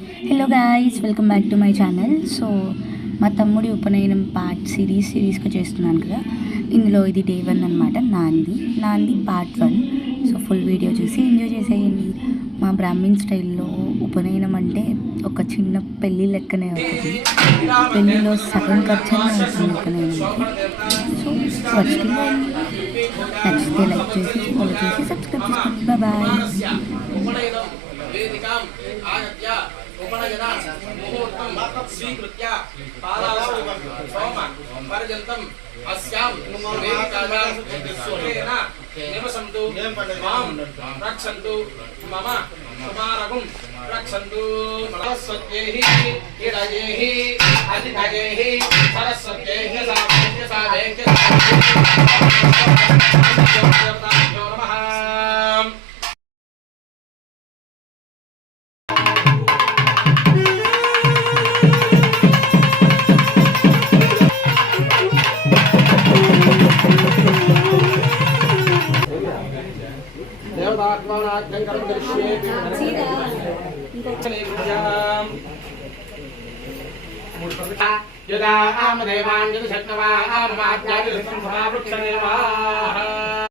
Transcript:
Hello guys, welcome back to my channel. So మా తమ్ముడి ఉపనయనం పార్ట్ సిరీస్గా చేస్తున్నాను కదా. ఇందులో ఇది డే 1 అనమాట. నాంది పార్ట్ 1. సో ఫుల్ వీడియో చూసి ఎంజాయ్ చేసేయండి. మా బ్రాహ్మిన్ స్టైల్లో ఉపనయనం అంటే ఒక చిన్న పెళ్ళి లెక్కనే అవుతుంది. పెళ్ళిలో సగం ఖర్చు అవుతుంది ఉపనయనంకి. సో ఫస్ట్ నచ్చితే లైక్ చేసి ఫాలో చేసి సబ్స్క్రైబ్ చేసుకోండి. బాయ్. वेदिकाम् आगत्य उपनयन मुहूर्तं स्वीकृत्य पादालौ सोम पर्यन्तम् अस्यां वेदिकायां सुखेन निवसन्तु मां रक्षन्तु मम कुमारगुं रक्षन्तु सरस्वत्यैः हिरयैः अधिकैः सरस्वत्यैः सावेक्य नमः. यदा आमदेवान् यदशक्नवा आममात्यादिशक्तं समावृक्षमेवा